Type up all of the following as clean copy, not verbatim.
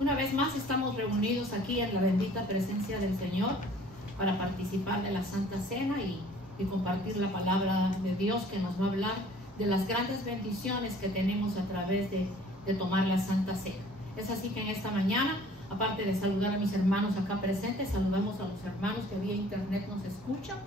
Una vez más estamos reunidos aquí en la bendita presencia del Señor para participar de la Santa Cena y compartir la palabra de Dios, que nos va a hablar de las grandes bendiciones que tenemos a través de tomar la Santa Cena. Es así que en esta mañana, aparte de saludar a mis hermanos acá presentes, saludamos a los hermanos que vía internet nos escuchan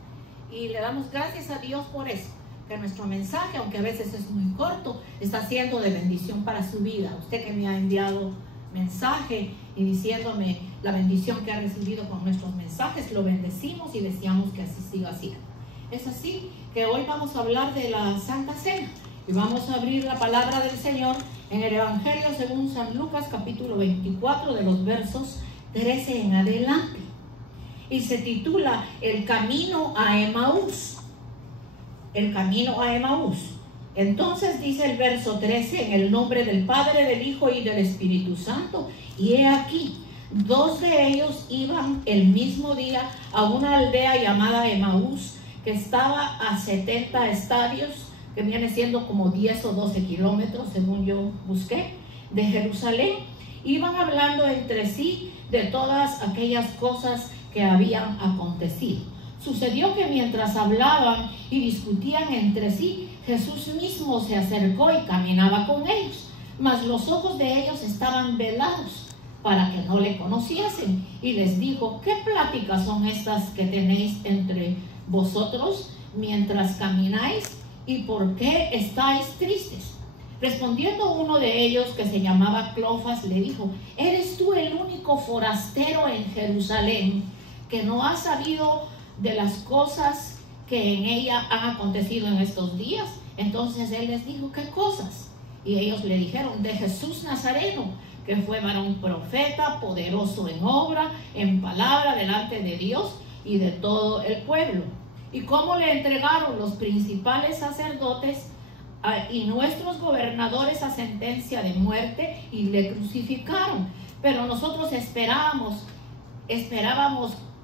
y le damos gracias a Dios por eso, que nuestro mensaje, aunque a veces es muy corto, está siendo de bendición para su vida. Usted que me ha enviado mensaje y diciéndome la bendición que ha recibido con nuestros mensajes, lo bendecimos y deseamos que así siga siendo. Es así que hoy vamos a hablar de la Santa Cena y vamos a abrir la palabra del Señor en el Evangelio según San Lucas, capítulo 24, de los versos 13 en adelante, y se titula El camino a Emaús. El camino a Emaús. Entonces dice el verso 13: en el nombre del Padre, del Hijo y del Espíritu Santo. Y he aquí, dos de ellos iban el mismo día a una aldea llamada Emaús, que estaba a 70 estadios, que viene siendo como 10 o 12 kilómetros, según yo busqué, de Jerusalén. Iban hablando entre sí de todas aquellas cosas que habían acontecido. Sucedió que mientras hablaban y discutían entre sí, Jesús mismo se acercó y caminaba con ellos, mas los ojos de ellos estaban velados para que no le conociesen, y les dijo: ¿qué pláticas son estas que tenéis entre vosotros mientras camináis? ¿Y por qué estáis tristes? Respondiendo uno de ellos, que se llamaba Cleofas, le dijo: ¿eres tú el único forastero en Jerusalén que no has sabido de las cosas que en ella han acontecido en estos días? Entonces él les dijo: ¿qué cosas? Y ellos le dijeron: de Jesús Nazareno, que fue varón profeta, poderoso en obra, en palabra, delante de Dios y de todo el pueblo. Y cómo le entregaron los principales sacerdotes y nuestros gobernadores a sentencia de muerte y le crucificaron. Pero nosotros esperábamos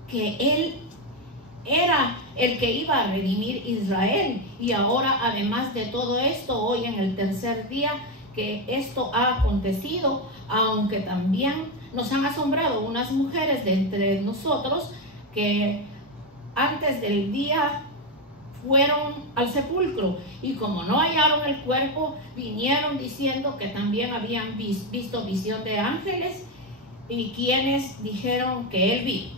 que él era el que iba a redimir Israel. Y ahora, además de todo esto, hoy en el tercer día que esto ha acontecido, aunque también nos han asombrado unas mujeres de entre nosotros que antes del día fueron al sepulcro, y como no hallaron el cuerpo, vinieron diciendo que también habían visto visión de ángeles, y quienes dijeron que él vino.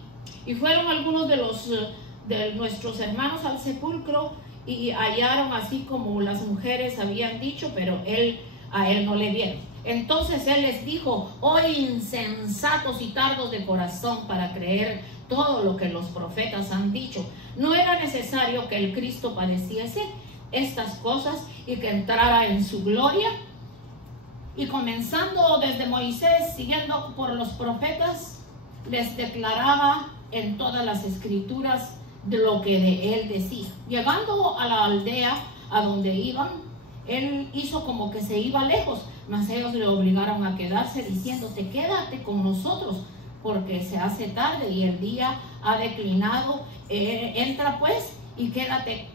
Y fueron algunos de nuestros hermanos al sepulcro y hallaron así como las mujeres habían dicho, pero a él no le vieron. Entonces él les dijo: oh insensatos y tardos de corazón para creer todo lo que los profetas han dicho. ¿No era necesario que el Cristo padeciese estas cosas y que entrara en su gloria? Y comenzando desde Moisés, siguiendo por los profetas, les declaraba en todas las escrituras de lo que de él decía. Llegando a la aldea a donde iban, él hizo como que se iba lejos, mas ellos le obligaron a quedarse, diciéndote: quédate con nosotros, porque se hace tarde y el día ha declinado. Entra pues y quédate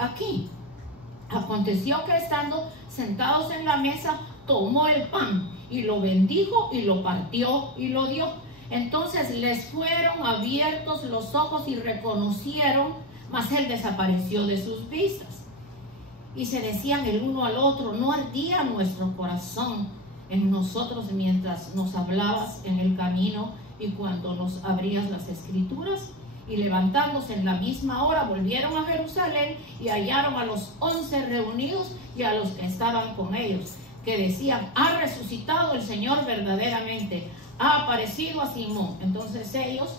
aquí. Aconteció que estando sentados en la mesa, tomó el pan y lo bendijo y lo partió y lo dio. Entonces les fueron abiertos los ojos y reconocieron, mas él desapareció de sus vistas. Y se decían el uno al otro: ¿no ardía nuestro corazón en nosotros mientras nos hablabas en el camino y cuando nos abrías las escrituras? Y levantándose en la misma hora, volvieron a Jerusalén y hallaron a los 11 reunidos y a los que estaban con ellos, que decían: ha resucitado el Señor verdaderamente, ha aparecido a Simón. Entonces ellos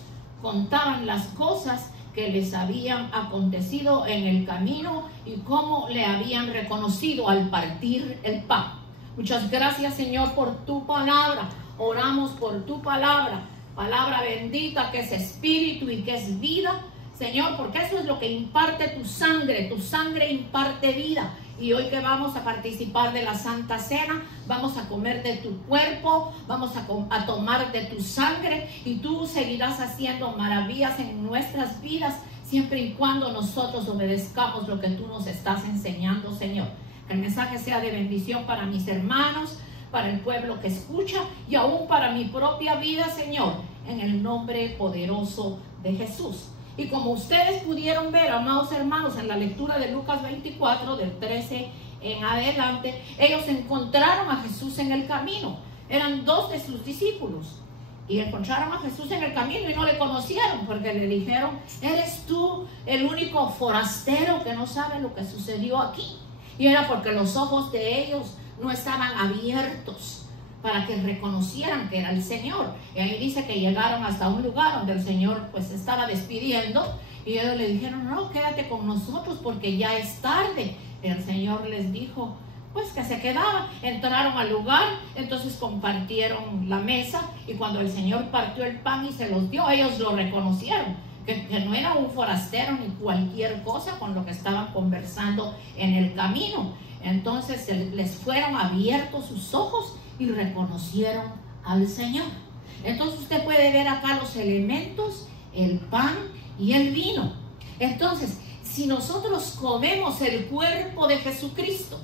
contaban las cosas que les habían acontecido en el camino y cómo le habían reconocido al partir el pan. Muchas gracias, Señor, por tu palabra. Oramos por tu palabra, palabra bendita que es espíritu y que es vida, Señor, porque eso es lo que imparte tu sangre imparte vida. Y hoy que vamos a participar de la Santa Cena, vamos a comer de tu cuerpo, vamos a tomar de tu sangre, y tú seguirás haciendo maravillas en nuestras vidas, siempre y cuando nosotros obedezcamos lo que tú nos estás enseñando, Señor. Que el mensaje sea de bendición para mis hermanos, para el pueblo que escucha y aún para mi propia vida, Señor, en el nombre poderoso de Jesús. Y como ustedes pudieron ver, amados hermanos, en la lectura de Lucas 24, del 13 en adelante, ellos encontraron a Jesús en el camino. Eran 2 de sus discípulos. Y encontraron a Jesús en el camino y no le conocieron, porque le dijeron: eres tú el único forastero que no sabe lo que sucedió aquí. Y era porque los ojos de ellos no estaban abiertos para que reconocieran que era el Señor. Y ahí dice que llegaron hasta un lugar donde el Señor pues se estaba despidiendo, y ellos le dijeron: no, quédate con nosotros porque ya es tarde. Y el Señor les dijo pues que se quedaban. Entraron al lugar, entonces compartieron la mesa, y cuando el Señor partió el pan y se los dio, ellos lo reconocieron, que no era un forastero ni cualquier cosa con lo que estaban conversando en el camino. Entonces les fueron abiertos sus ojos y reconocieron al Señor. Entonces usted puede ver acá los elementos: el pan y el vino. Entonces, si nosotros comemos el cuerpo de Jesucristo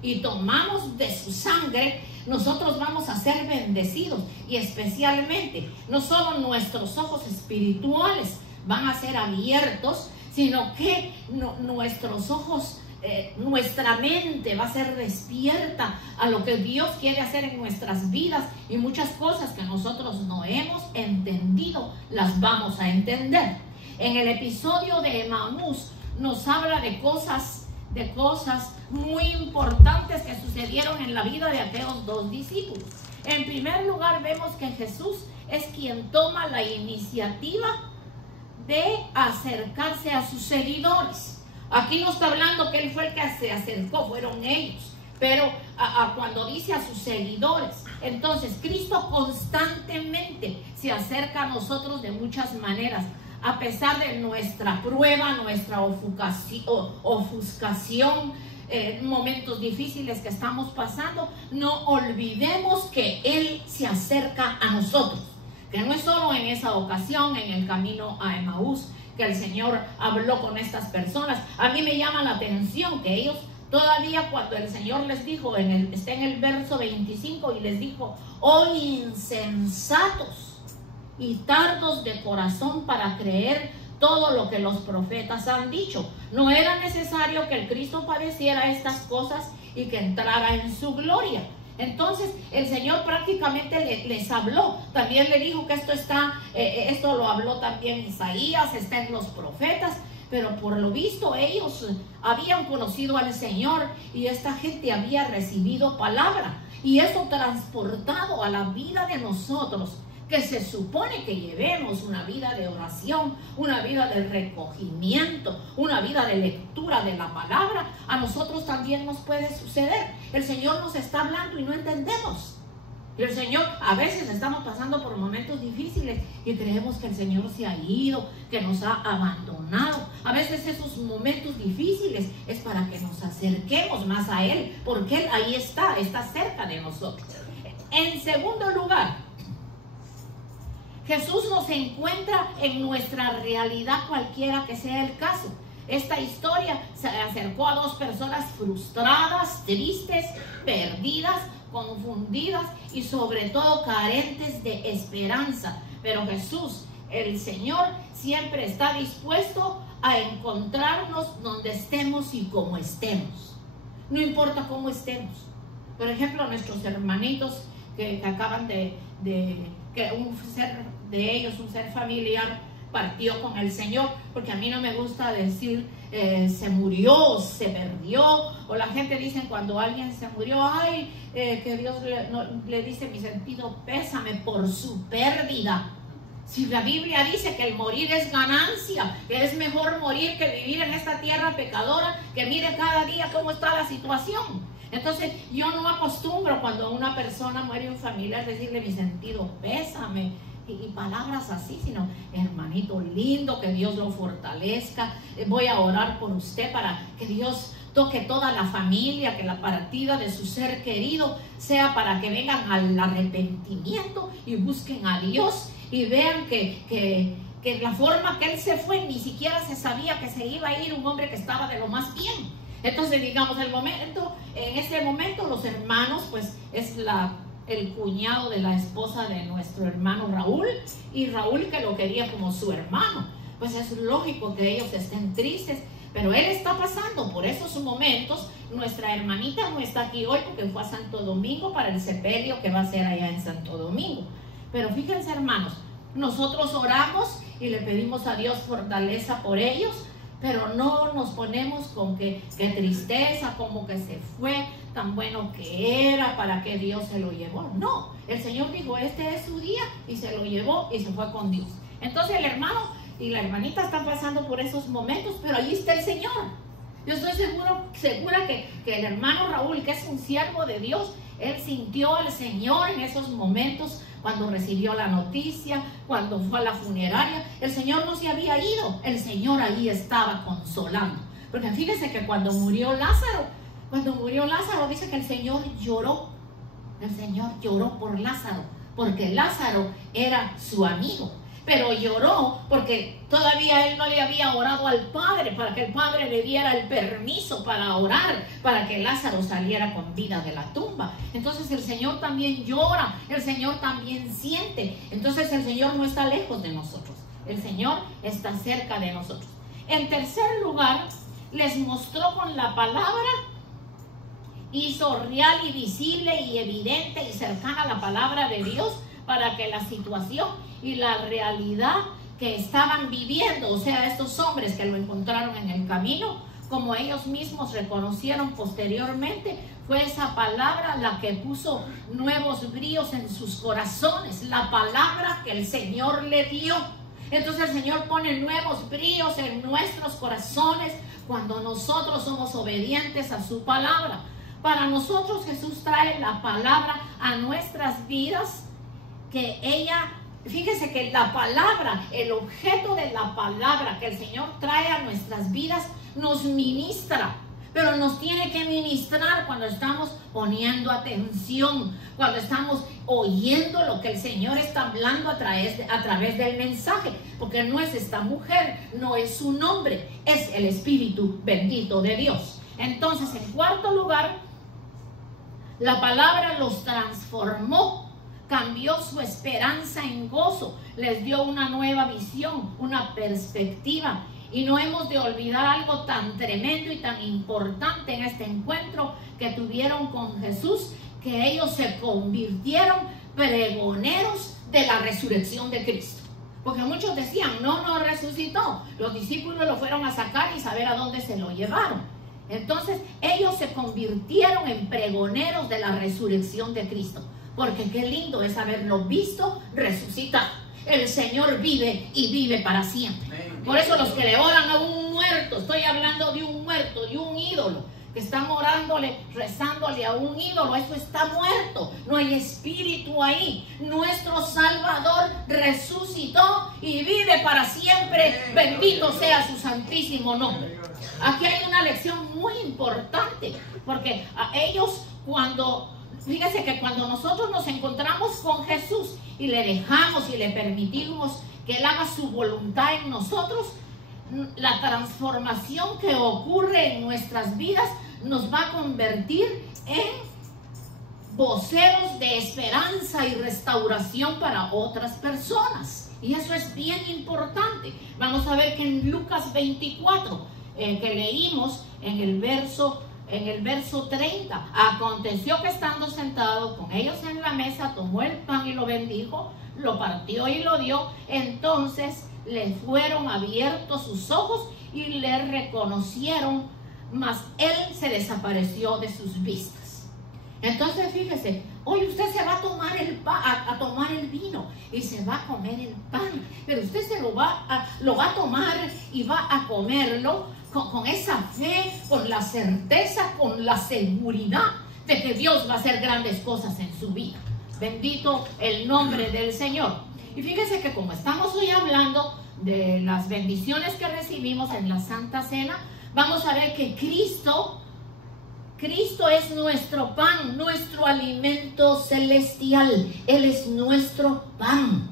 y tomamos de su sangre, nosotros vamos a ser bendecidos, y especialmente no solo nuestros ojos espirituales van a ser abiertos, sino que nuestros ojos, nuestra mente va a ser despierta a lo que Dios quiere hacer en nuestras vidas, y muchas cosas que nosotros no hemos entendido las vamos a entender. En el episodio de Emaús nos habla de cosas muy importantes que sucedieron en la vida de aquellos 2 discípulos. En primer lugar, vemos que Jesús es quien toma la iniciativa de acercarse a sus seguidores. Aquí no está hablando que él fue el que se acercó, fueron ellos, pero cuando dice a sus seguidores, entonces Cristo constantemente se acerca a nosotros de muchas maneras. A pesar de nuestra prueba, nuestra ofuscación, momentos difíciles que estamos pasando, no olvidemos que Él se acerca a nosotros. Que no es solo en esa ocasión, en el camino a Emaús, que el Señor habló con estas personas. A mí me llama la atención que ellos todavía, cuando el Señor les dijo, está en el verso 25, y les dijo: oh insensatos y tardos de corazón para creer todo lo que los profetas han dicho. No era necesario que el Cristo padeciera estas cosas y que entrara en su gloria. Entonces el Señor prácticamente les habló. También le dijo que esto lo habló también Isaías, está en los profetas. Pero por lo visto ellos habían conocido al Señor, y esta gente había recibido palabra, y eso transportado a la vida de nosotros, que se supone que llevemos una vida de oración, una vida de recogimiento, una vida de lectura de la palabra. A nosotros también nos puede suceder. El Señor nos está hablando y no entendemos. Y el Señor, a veces estamos pasando por momentos difíciles y creemos que el Señor se ha ido, que nos ha abandonado. A veces esos momentos difíciles es para que nos acerquemos más a Él, porque Él ahí está cerca de nosotros. En segundo lugar, Jesús nos encuentra en nuestra realidad, cualquiera que sea el caso. Esta historia se acercó a 2 personas frustradas, tristes, perdidas, confundidas y sobre todo carentes de esperanza. Pero Jesús, el Señor, siempre está dispuesto a encontrarnos donde estemos y como estemos. No importa cómo estemos. Por ejemplo, nuestros hermanitos que acaban que un ser familiar partió con el Señor, porque a mí no me gusta decir se murió, se perdió, o la gente dice cuando alguien se murió, ay, que Dios le dice mi sentido pésame por su pérdida. Si la Biblia dice que el morir es ganancia, que es mejor morir que vivir en esta tierra pecadora, que mire cada día cómo está la situación. Entonces yo no acostumbro cuando una persona muere, un familiar, decirle mi sentido pésame y palabras así, sino hermanito lindo, que Dios lo fortalezca, voy a orar por usted para que Dios toque toda la familia, que la partida de su ser querido sea para que vengan al arrepentimiento y busquen a Dios y vean que la forma que él se fue ni siquiera se sabía que se iba a ir, un hombre que estaba de lo más bien. Entonces, digamos, en este momento los hermanos, pues es el cuñado de la esposa de nuestro hermano Raúl, y Raúl que lo quería como su hermano. Pues es lógico que ellos estén tristes, pero él está pasando por esos momentos. Nuestra hermanita no está aquí hoy porque fue a Santo Domingo para el sepelio que va a ser allá en Santo Domingo. Pero fíjense, hermanos, nosotros oramos y le pedimos a Dios fortaleza por ellos, pero no nos ponemos con que tristeza, como que se fue, tan bueno que era, para que Dios se lo llevó. No, el Señor dijo, este es su día, y se lo llevó y se fue con Dios. Entonces el hermano y la hermanita están pasando por esos momentos, pero allí está el Señor. Yo estoy segura que el hermano Raúl, que es un siervo de Dios, él sintió al Señor en esos momentos, cuando recibió la noticia, cuando fue a la funeraria. El Señor no se había ido, el Señor ahí estaba consolando. Porque fíjese que cuando murió Lázaro, dice que el Señor lloró. El Señor lloró por Lázaro, porque Lázaro era su amigo. Pero lloró porque todavía él no le había orado al Padre, para que el Padre le diera el permiso para orar, para que Lázaro saliera con vida de la tumba. Entonces el Señor también llora, el Señor también siente. Entonces el Señor no está lejos de nosotros, el Señor está cerca de nosotros. En tercer lugar, les mostró con la palabra, hizo real y visible y evidente y cercana la palabra de Dios, para que la situación y la realidad que estaban viviendo, o sea, estos hombres que lo encontraron en el camino, como ellos mismos reconocieron posteriormente, fue esa palabra la que puso nuevos bríos en sus corazones, la palabra que el Señor le dio. Entonces el Señor pone nuevos bríos en nuestros corazones cuando nosotros somos obedientes a su palabra. Para nosotros Jesús trae la palabra a nuestras vidas, que ella, fíjese que la palabra, el objeto de la palabra que el Señor trae a nuestras vidas, nos ministra. Pero nos tiene que ministrar cuando estamos poniendo atención, cuando estamos oyendo lo que el Señor está hablando a través del mensaje. Porque no es esta mujer, no es su nombre, es el Espíritu bendito de Dios. Entonces, en cuarto lugar, la palabra los transformó, cambió su esperanza en gozo, les dio una nueva visión, una perspectiva. Y no hemos de olvidar algo tan tremendo y tan importante en este encuentro que tuvieron con Jesús, que ellos se convirtieron pregoneros de la resurrección de Cristo. Porque muchos decían, no resucitó. Los discípulos lo fueron a sacar y saber a dónde se lo llevaron. Entonces ellos se convirtieron en pregoneros de la resurrección de Cristo. Porque qué lindo es haberlo visto resucitar. El Señor vive y vive para siempre. Por eso los que le oran a un muerto, estoy hablando de un muerto, de un ídolo, que están orándole, rezándole a un ídolo, eso está muerto, no hay espíritu ahí. Nuestro Salvador resucitó y vive para siempre, bendito sea su santísimo nombre. Aquí hay una lección muy importante, porque a ellos fíjese que cuando nosotros nos encontramos con Jesús y le dejamos y le permitimos que Él haga su voluntad en nosotros, la transformación que ocurre en nuestras vidas nos va a convertir en voceros de esperanza y restauración para otras personas. Y eso es bien importante. Vamos a ver que en Lucas 24, que leímos en el verso 30, aconteció que estando sentado con ellos en la mesa, tomó el pan y lo bendijo, lo partió y lo dio. Entonces le fueron abiertos sus ojos y le reconocieron, mas él se desapareció de sus vistas. Entonces fíjese, hoy usted se va a tomar a tomar el vino y se va a comer el pan, pero usted lo va a tomar y va a comerlo con esa fe, con la certeza, con la seguridad de que Dios va a hacer grandes cosas en su vida. Bendito el nombre del Señor. Y fíjese que como estamos hoy hablando de las bendiciones que recibimos en la Santa Cena, vamos a ver que Cristo es nuestro pan, nuestro alimento celestial. Él es nuestro pan.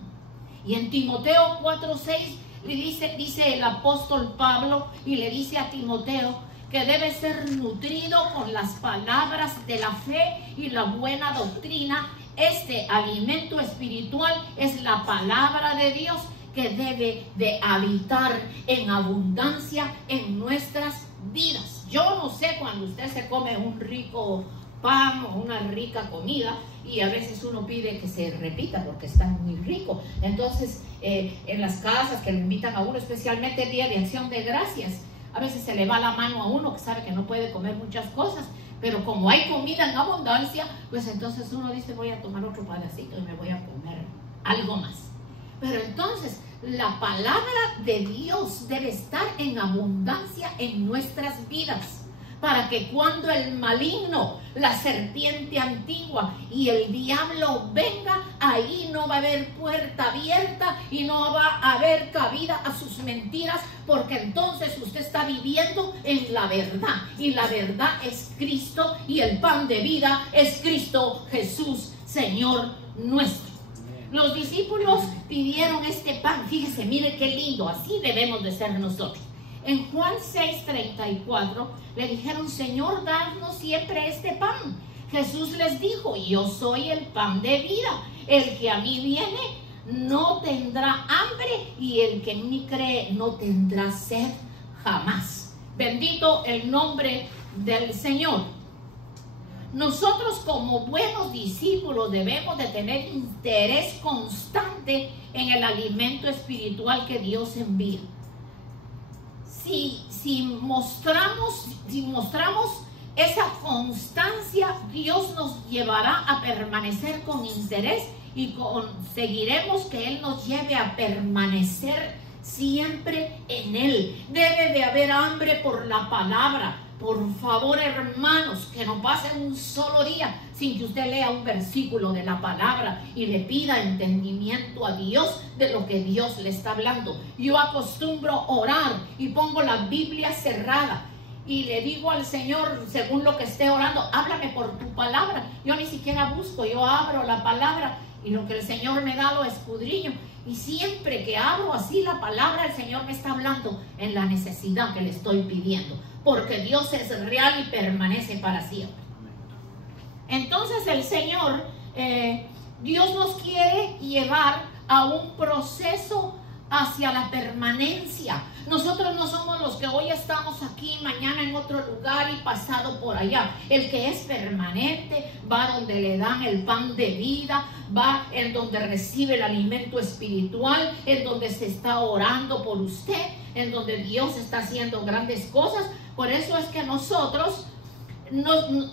Y en Timoteo 4:6 le dice el apóstol Pablo, y le dice a Timoteo que debe ser nutrido con las palabras de la fe y la buena doctrina. Este alimento espiritual es la palabra de Dios que debe de habitar en abundancia en nuestras vidas. Yo no sé cuando usted se come un rico pan o una rica comida y a veces uno pide que se repita porque está muy rico. Entonces en las casas que le invitan a uno, especialmente el día de acción de gracias, a veces se le va la mano a uno que sabe que no puede comer muchas cosas, pero como hay comida en abundancia, pues entonces uno dice, voy a tomar otro pedacito y me voy a comer algo más. Pero entonces la palabra de Dios debe estar en abundancia en nuestras vidas, para que cuando el maligno, la serpiente antigua y el diablo venga, ahí no va a haber puerta abierta y no va a haber cabida a sus mentiras, porque entonces usted está viviendo en la verdad, y la verdad es Cristo, y el pan de vida es Cristo Jesús, Señor nuestro. Los discípulos pidieron este pan. Fíjese, mire qué lindo, así debemos de ser nosotros. En Juan 6:34 le dijeron, Señor, danos siempre este pan. Jesús les dijo, yo soy el pan de vida. El que a mí viene no tendrá hambre, y el que en mí cree no tendrá sed jamás. Bendito el nombre del Señor. Nosotros como buenos discípulos debemos de tener interés constante en el alimento espiritual que Dios envía. Si mostramos esa constancia, Dios nos llevará a permanecer con interés y conseguiremos que Él nos lleve a permanecer siempre en Él. Debe de haber hambre por la palabra. Por favor, hermanos, que no pasen un solo día sin que usted lea un versículo de la palabra y le pida entendimiento a Dios de lo que Dios le está hablando. Yo acostumbro orar y pongo la Biblia cerrada y le digo al Señor, según lo que esté orando, háblame por tu palabra. Yo ni siquiera busco, yo abro la palabra y lo que el Señor me da lo escudriño. Y siempre que abro así la palabra, el Señor me está hablando en la necesidad que le estoy pidiendo, porque Dios es real y permanece para siempre. Entonces el Señor, Dios nos quiere llevar a un proceso hacia la permanencia. Nosotros no somos los que hoy estamos aquí, mañana en otro lugar y pasado por allá. El que es permanente va donde le dan el pan de vida, va en donde recibe el alimento espiritual, en donde se está orando por usted, en donde Dios está haciendo grandes cosas. Por eso es que nosotros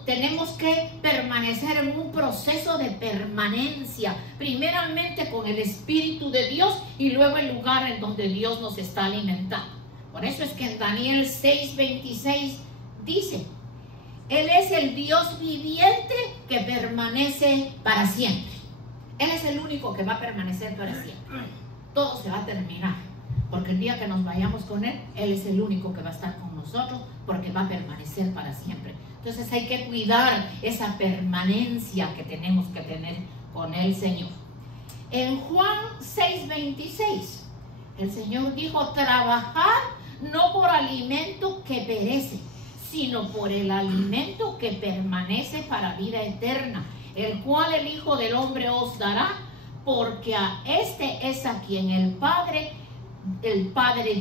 tenemos que permanecer en un proceso de permanencia, primeramente con el Espíritu de Dios y luego el lugar en donde Dios nos está alimentando. Por eso es que en Daniel 6:26 dice, Él es el Dios viviente que permanece para siempre. Él es el único que va a permanecer para siempre. Todo se va a terminar, porque el día que nos vayamos con Él, Él es el único que va a estar con nosotros, porque va a permanecer para siempre. Entonces hay que cuidar esa permanencia que tenemos que tener con el Señor. En Juan 6:26, el Señor dijo, trabajad no por alimento que perece, sino por el alimento que permanece para vida eterna, el cual el Hijo del Hombre os dará, porque a este es a quien el Padre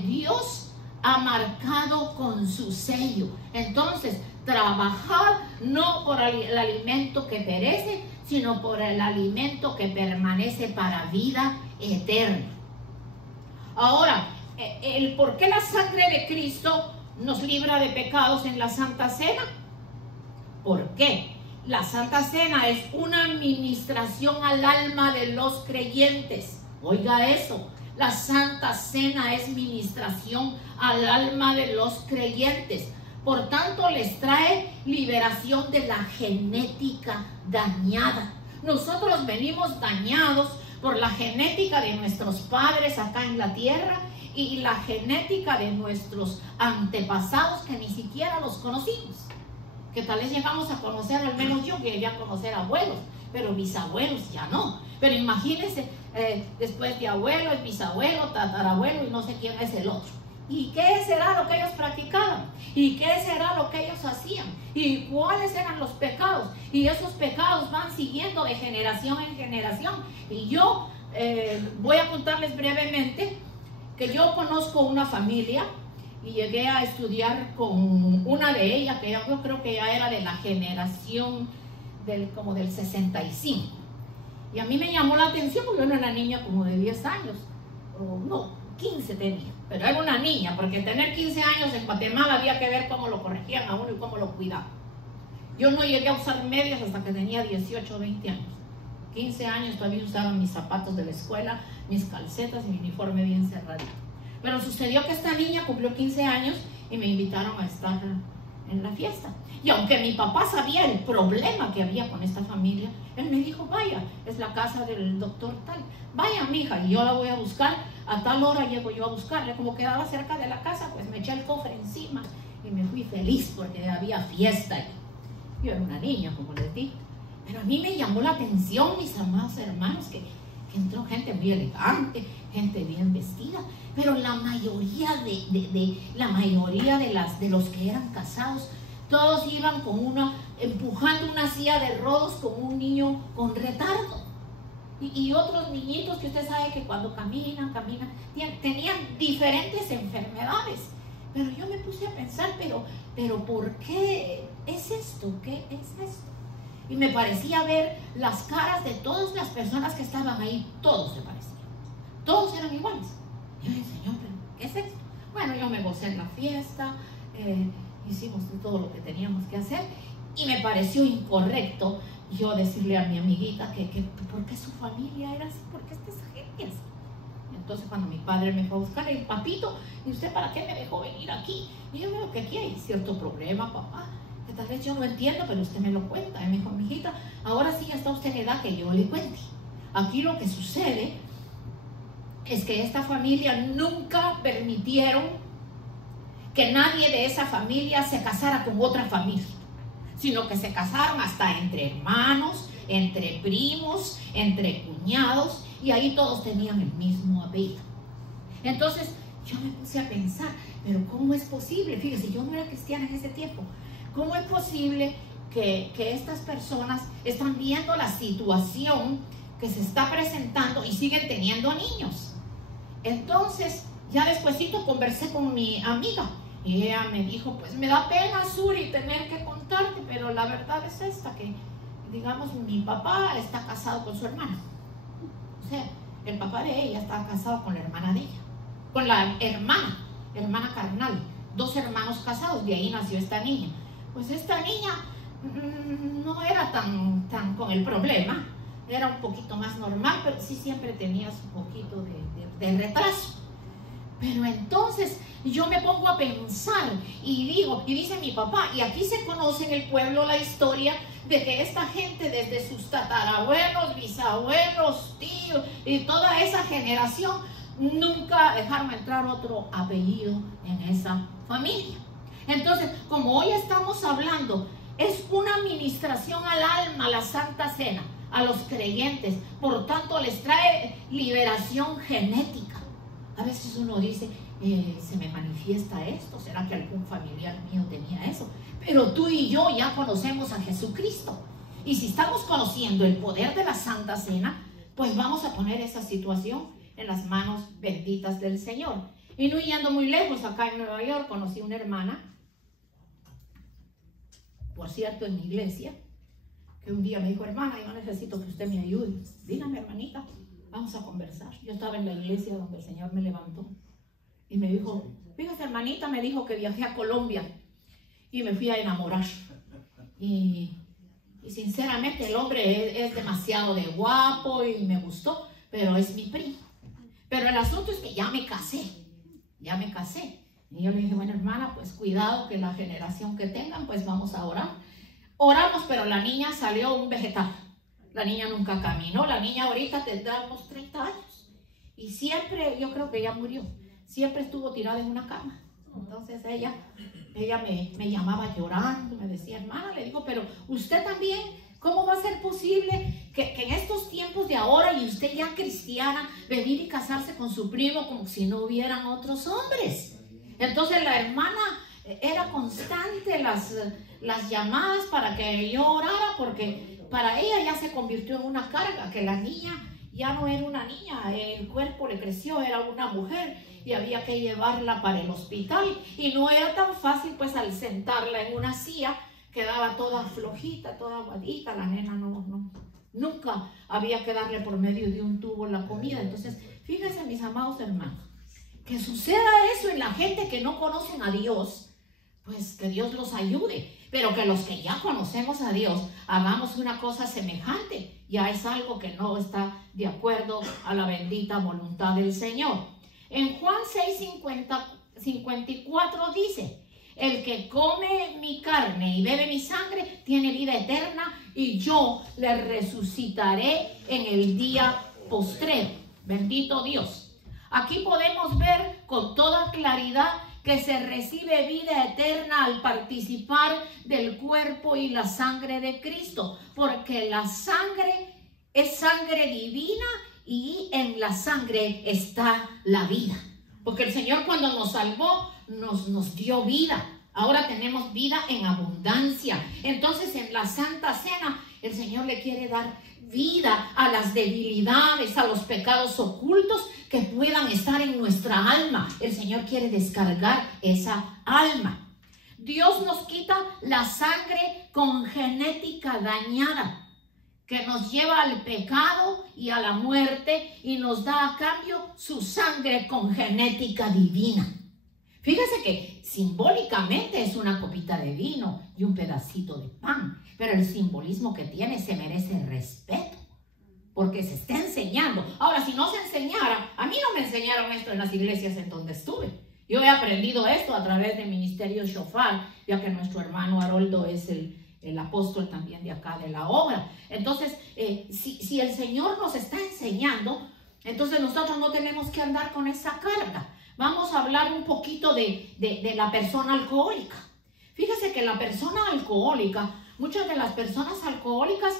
Dios ha marcado con su sello. Entonces, trabajar no por el alimento que perece, sino por el alimento que permanece para vida eterna. Ahora, el por qué la sangre de Cristo nos libra de pecados en la Santa Cena. ¿Por qué? La Santa Cena es una administración al alma de los creyentes. Oiga eso. La Santa Cena es ministración al alma de los creyentes. Por tanto, les trae liberación de la genética dañada. Nosotros venimos dañados por la genética de nuestros padres acá en la tierra y la genética de nuestros antepasados que ni siquiera los conocimos. Que tal vez llegamos a conocer, al menos yo llegué a conocer abuelos, pero bisabuelos ya no. Pero imagínense, después de abuelo, el bisabuelo, tatarabuelo y no sé quién es el otro. ¿Y qué será lo que ellos practicaban? ¿Y qué será lo que ellos hacían? ¿Y cuáles eran los pecados? Y esos pecados van siguiendo de generación en generación. Y yo voy a contarles brevemente que yo conozco una familia y llegué a estudiar con una de ellas, que yo creo que ya era de la generación como del 65. Y a mí me llamó la atención porque yo era una niña como de 10 años, o no, 15 tenía, pero era una niña, porque tener 15 años en Guatemala había que ver cómo lo corregían a uno y cómo lo cuidaban. Yo no llegué a usar medias hasta que tenía 18 o 20 años. 15 años todavía usaba mis zapatos de la escuela, mis calcetas y mi uniforme bien cerradito. Pero sucedió que esta niña cumplió 15 años y me invitaron a estar en la fiesta. Y aunque mi papá sabía el problema que había con esta familia, él me dijo, vaya, es la casa del doctor tal, vaya mija, y yo la voy a buscar, a tal hora llego yo a buscarle. Como quedaba cerca de la casa, pues me eché el cofre encima y me fui feliz porque había fiesta. Yo era una niña, como les digo, pero a mí me llamó la atención, mis amados hermanos, que entró gente muy elegante, gente bien vestida, pero la mayoría de los que eran casados, todos iban empujando una silla de ruedas con un niño con retardo. Y otros niñitos que usted sabe que cuando caminan, tenían diferentes enfermedades. Pero yo me puse a pensar, pero ¿por qué es esto? ¿Qué es esto? Y me parecía ver las caras de todas las personas que estaban ahí, todos se parecían. Todos eran iguales. Y yo dije, Señor, ¿pero qué es esto? Bueno, yo me gocé en la fiesta, hicimos todo lo que teníamos que hacer y me pareció incorrecto yo decirle a mi amiguita que ¿por qué su familia era así? ¿Por qué esta gente así? Entonces cuando mi padre me fue a buscar, le dije, papito, ¿y usted para qué me dejó venir aquí? Y yo veo que aquí hay cierto problema, papá, que tal vez yo no entiendo, pero usted me lo cuenta. Y me dijo, mijita, ahora sí ya está usted en edad que yo le cuente. Aquí lo que sucede es que esta familia nunca permitieron que nadie de esa familia se casara con otra familia, sino que se casaron hasta entre hermanos, entre primos, entre cuñados, y ahí todos tenían el mismo apellido. Entonces yo me puse a pensar, pero ¿cómo es posible? Fíjese, yo no era cristiana en ese tiempo. ¿Cómo es posible que estas personas están viendo la situación que se está presentando y siguen teniendo niños? Entonces ya despuesito conversé con mi amiga y ella me dijo, pues me da pena, Suri, tener que contarte, pero la verdad es esta, que digamos mi papá está casado con su hermana. O sea, el papá de ella estaba casado con la hermana de ella, con la hermana carnal, 2 hermanos casados, de ahí nació esta niña. Pues esta niña no era tan con el problema, era un poquito más normal, pero sí siempre tenía un poquito de retraso. Pero entonces yo me pongo a pensar y digo, y dice mi papá, y aquí se conoce en el pueblo la historia de que esta gente desde sus tatarabuelos, bisabuelos, tíos y toda esa generación nunca dejaron entrar otro apellido en esa familia. Entonces, como hoy estamos hablando, es una administración al alma, la Santa Cena, a los creyentes, por tanto les trae liberación genética. A veces uno dice, se me manifiesta esto, ¿será que algún familiar mío tenía eso? Pero tú y yo ya conocemos a Jesucristo. Y si estamos conociendo el poder de la Santa Cena, pues vamos a poner esa situación en las manos benditas del Señor. Y no yendo muy lejos, acá en Nueva York conocí una hermana, por cierto, en mi iglesia, que un día me dijo, hermana, yo necesito que usted me ayude. Dígame, hermanita, vamos a conversar. Yo estaba en la iglesia donde el Señor me levantó y me dijo, fíjate, hermanita, me dijo que viajé a Colombia y me fui a enamorar. Y sinceramente el hombre es demasiado de guapo y me gustó, pero es mi primo. Pero el asunto es que ya me casé. Y yo le dije, bueno, hermana, pues cuidado que la generación que tengan, pues vamos a orar. Oramos, pero la niña salió un vegetal. La niña nunca caminó. La niña ahorita tendrá unos 30 años. Y siempre, yo creo que ella murió. Siempre estuvo tirada en una cama. Entonces ella me llamaba llorando, me decía, hermana, le digo, pero usted también, ¿cómo va a ser posible que en estos tiempos de ahora y usted ya cristiana, venir y casarse con su primo como si no hubieran otros hombres? Entonces la hermana era constante las llamadas para que yo orara, porque para ella ya se convirtió en una carga, que la niña ya no era una niña, el cuerpo le creció, era una mujer y había que llevarla para el hospital, y no era tan fácil pues al sentarla en una silla, quedaba toda flojita, toda aguadita, la nena nunca había que darle por medio de un tubo la comida. Entonces fíjense, mis amados hermanos, que suceda eso en la gente que no conocen a Dios, pues que Dios los ayude, pero que los que ya conocemos a Dios hagamos una cosa semejante, ya es algo que no está de acuerdo a la bendita voluntad del Señor. En Juan 6:54 dice: el que come mi carne y bebe mi sangre tiene vida eterna, y yo le resucitaré en el día postrero. Bendito Dios. Aquí podemos ver con toda claridad que se recibe vida eterna al participar del cuerpo y la sangre de Cristo, porque la sangre es sangre divina y en la sangre está la vida. Porque el Señor, cuando nos salvó, nos dio vida. Ahora tenemos vida en abundancia. Entonces, en la Santa Cena, el Señor le quiere dar vida a las debilidades, a los pecados ocultos que puedan estar en nuestra alma. El Señor quiere descargar esa alma. Dios nos quita la sangre con genética dañada, que nos lleva al pecado y a la muerte, y nos da a cambio su sangre con genética divina. Fíjese que simbólicamente es una copita de vino y un pedacito de pan, pero el simbolismo que tiene se merece respeto, porque se está enseñando. Ahora, si no se enseñara, a mí no me enseñaron esto en las iglesias en donde estuve. Yo he aprendido esto a través del ministerio Shofar, ya que nuestro hermano Haroldo es el apóstol también de acá de la obra. Entonces, si el Señor nos está enseñando, entonces nosotros no tenemos que andar con esa carga. Vamos a hablar un poquito de la persona alcohólica. Fíjese que la persona alcohólica, muchas de las personas alcohólicas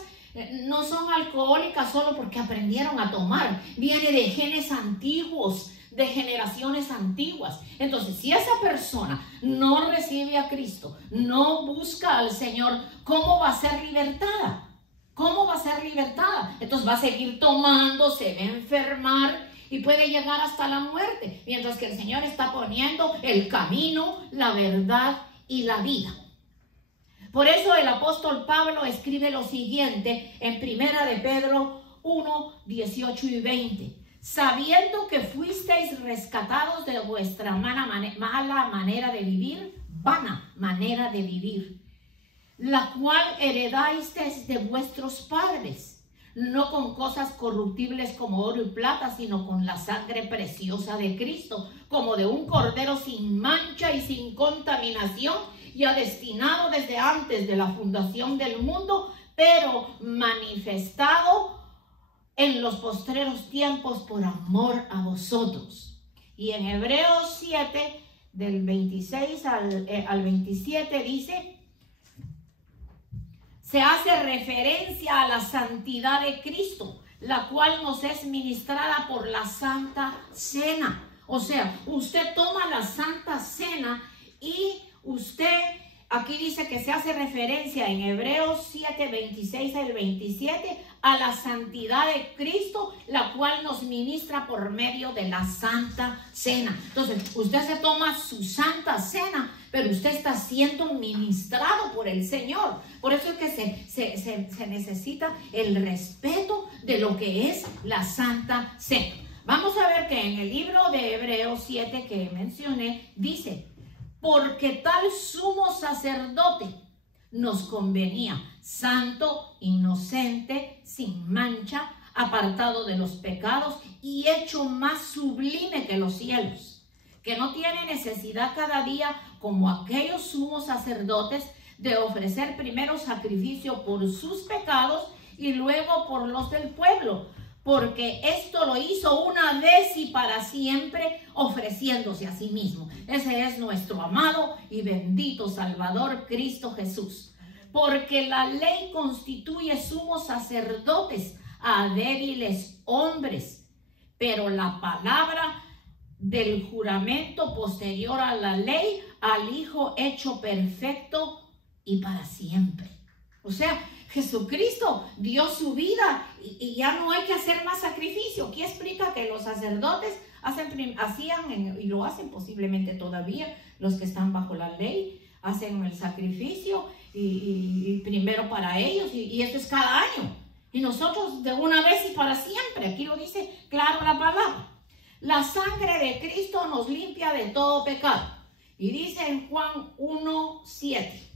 no son alcohólicas solo porque aprendieron a tomar. Viene de genes antiguos, de generaciones antiguas. Entonces, si esa persona no recibe a Cristo, no busca al Señor, ¿cómo va a ser libertada? ¿Cómo va a ser libertada? Entonces va a seguir tomando, se va a enfermar y puede llegar hasta la muerte, mientras que el Señor está poniendo el camino, la verdad y la vida. Por eso el apóstol Pablo escribe lo siguiente en 1 de Pedro 1, 18 y 20. Sabiendo que fuisteis rescatados de vuestra mala manera de vivir, vana manera de vivir, la cual heredasteis de vuestros padres, no con cosas corruptibles como oro y plata, sino con la sangre preciosa de Cristo, como de un cordero sin mancha y sin contaminación, ya destinado desde antes de la fundación del mundo, pero manifestado en los postreros tiempos por amor a vosotros. Y en Hebreos 7, del 26 al 27 dice: se hace referencia a la santidad de Cristo, la cual nos es ministrada por la Santa Cena. O sea, usted toma la Santa Cena y usted, aquí dice que se hace referencia en Hebreos 7, 26 al 27 a la santidad de Cristo, la cual nos ministra por medio de la Santa Cena. Entonces, usted se toma su Santa Cena, pero usted está siendo ministrado por el Señor. Por eso es que se necesita el respeto de lo que es la Santa Cena. Vamos a ver que en el libro de Hebreos 7 que mencioné, dice: porque tal sumo sacerdote nos convenía, santo, inocente, sin mancha, apartado de los pecados y hecho más sublime que los cielos, que no tiene necesidad cada día, como aquellos sumos sacerdotes, de ofrecer primero sacrificio por sus pecados y luego por los del pueblo, porque esto lo hizo una vez y para siempre, ofreciéndose a sí mismo. Ese es nuestro amado y bendito Salvador Cristo Jesús. Porque la ley constituye sumos sacerdotes a débiles hombres, pero la palabra del juramento posterior a la ley al Hijo hecho perfecto y para siempre. O sea, Jesucristo dio su vida y ya no hay que hacer más sacrificio. Aquí explica que los sacerdotes hacían, y lo hacen posiblemente todavía, los que están bajo la ley, hacen el sacrificio y primero para ellos, y esto es cada año. Y nosotros de una vez y para siempre. Aquí lo dice claro la palabra. La sangre de Cristo nos limpia de todo pecado. Y dice en Juan 1:7.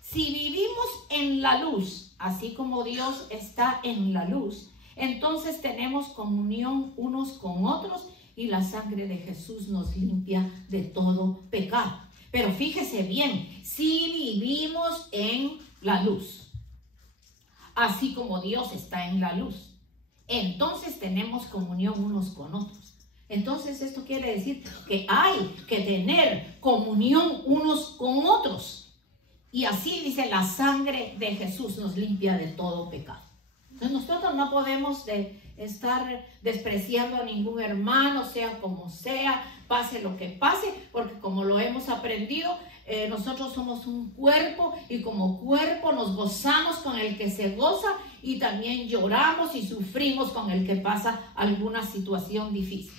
Si vivimos en la luz, así como Dios está en la luz, entonces tenemos comunión unos con otros y la sangre de Jesús nos limpia de todo pecado. Pero fíjese bien, si vivimos en la luz, así como Dios está en la luz, entonces tenemos comunión unos con otros. Entonces esto quiere decir que hay que tener comunión unos con otros. Y así dice, la sangre de Jesús nos limpia de todo pecado. Entonces nosotros no podemos estar despreciando a ningún hermano, sea como sea, pase lo que pase, porque como lo hemos aprendido, nosotros somos un cuerpo y como cuerpo nos gozamos con el que se goza y también lloramos y sufrimos con el que pasa alguna situación difícil.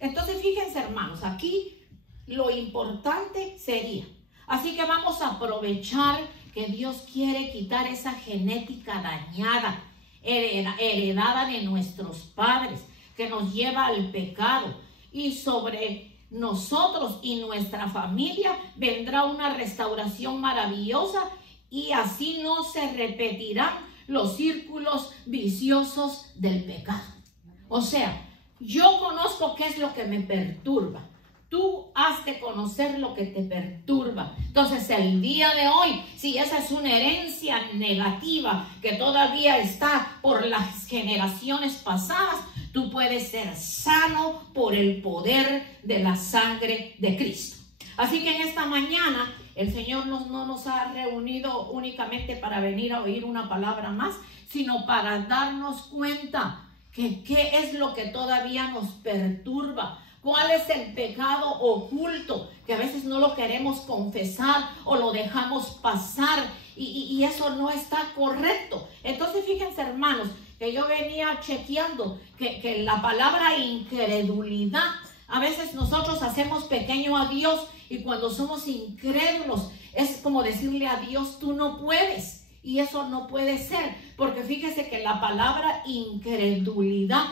Entonces fíjense, hermanos, aquí lo importante sería, así que vamos a aprovechar que Dios quiere quitar esa genética dañada, heredada de nuestros padres, que nos lleva al pecado, y sobre nosotros y nuestra familia vendrá una restauración maravillosa y así no se repetirán los círculos viciosos del pecado. O sea, yo conozco qué es lo que me perturba. Tú has de conocer lo que te perturba. Entonces, el día de hoy, si esa es una herencia negativa que todavía está por las generaciones pasadas, tú puedes ser sano por el poder de la sangre de Cristo. Así que en esta mañana, el Señor no nos ha reunido únicamente para venir a oír una palabra más, sino para darnos cuenta que qué es lo que todavía nos perturba. ¿Cuál es el pecado oculto que a veces no lo queremos confesar o lo dejamos pasar? Y eso no está correcto. Entonces fíjense, hermanos, que yo venía chequeando que la palabra incredulidad, a veces nosotros hacemos pequeño a Dios y cuando somos incrédulos es como decirle a Dios, tú no puedes. Y eso no puede ser, porque fíjese que la palabra incredulidad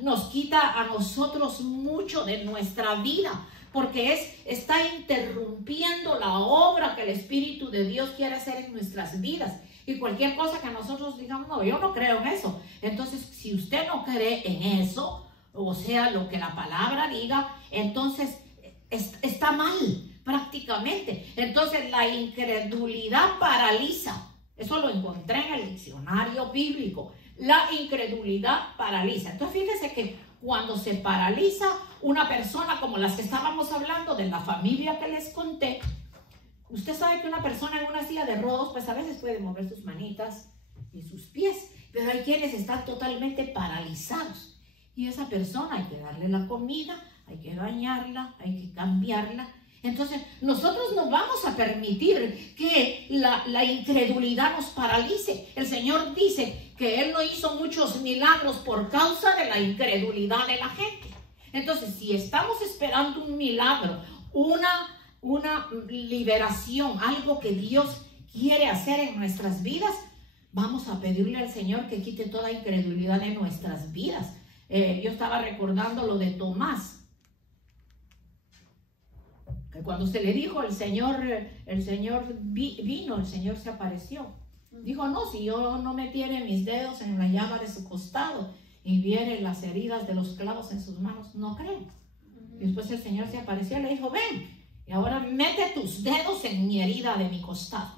nos quita a nosotros mucho de nuestra vida, porque está interrumpiendo la obra que el Espíritu de Dios quiere hacer en nuestras vidas. Y cualquier cosa que nosotros digamos, no, yo no creo en eso. Entonces, si usted no cree en eso, o sea, lo que la palabra diga, entonces está mal prácticamente. Entonces, la incredulidad paraliza. Eso lo encontré en el diccionario bíblico. La incredulidad paraliza. Entonces, fíjese que cuando se paraliza una persona, como las que estábamos hablando de la familia que les conté, usted sabe que una persona en una silla de ruedas, pues a veces puede mover sus manitas y sus pies, pero hay quienes están totalmente paralizados. Y esa persona hay que darle la comida, hay que bañarla, hay que cambiarla. Entonces, nosotros no vamos a permitir que la incredulidad nos paralice. El Señor dice que Él no hizo muchos milagros por causa de la incredulidad de la gente. Entonces, si estamos esperando un milagro, una liberación, algo que Dios quiere hacer en nuestras vidas, vamos a pedirle al Señor que quite toda incredulidad de nuestras vidas. Yo estaba recordando lo de Tomás, que cuando se le dijo el Señor vino, el Señor se apareció. Dijo, no, si yo no metiere mis dedos en la llaga de su costado y viere las heridas de los clavos en sus manos, no creo. Y después el Señor se apareció y le dijo, ven, y ahora mete tus dedos en mi herida de mi costado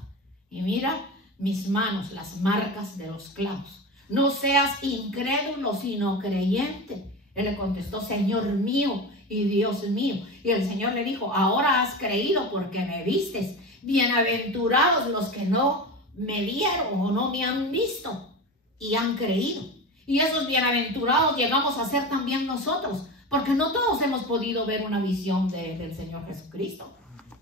y mira mis manos, las marcas de los clavos. No seas incrédulo, sino creyente. Él le contestó, Señor mío y Dios mío. Y el Señor le dijo, ahora has creído porque me vistes. Bienaventurados los que no me vieron o no me han visto y han creído. Y esos bienaventurados llegamos a ser también nosotros, porque no todos hemos podido ver una visión del Señor Jesucristo,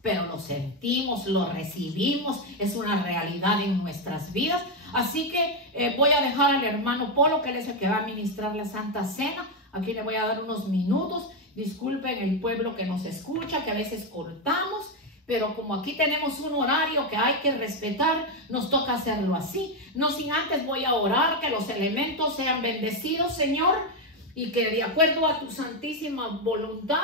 pero lo sentimos, lo recibimos, es una realidad en nuestras vidas. Así que voy a dejar al hermano Polo, que él es el que va a ministrar la Santa Cena. Aquí le voy a dar unos minutos. Disculpen el pueblo que nos escucha, que a veces cortamos, pero como aquí tenemos un horario que hay que respetar, nos toca hacerlo así. No sin antes voy a orar que los elementos sean bendecidos, Señor, y que de acuerdo a tu santísima voluntad,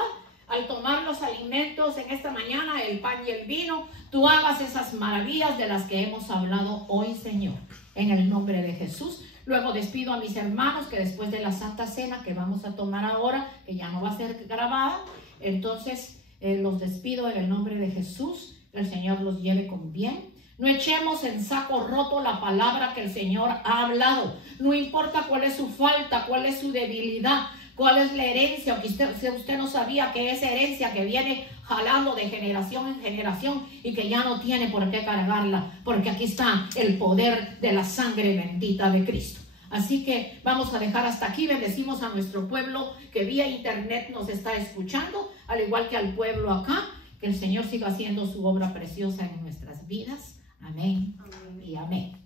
al tomar los alimentos en esta mañana, el pan y el vino, tú hagas esas maravillas de las que hemos hablado hoy, Señor, en el nombre de Jesús. Luego despido a mis hermanos que después de la Santa Cena que vamos a tomar ahora, que ya no va a ser grabada, entonces los despido en el nombre de Jesús. Que el Señor los lleve con bien. No echemos en saco roto la palabra que el Señor ha hablado. No importa cuál es su falta, cuál es su debilidad, cuál es la herencia, o que usted no sabía que es herencia que viene jalando de generación en generación y que ya no tiene por qué cargarla, porque aquí está el poder de la sangre bendita de Cristo. Así que vamos a dejar hasta aquí. Bendecimos a nuestro pueblo que vía internet nos está escuchando, al igual que al pueblo acá. Que el Señor siga haciendo su obra preciosa en nuestras vidas. Amén y amén.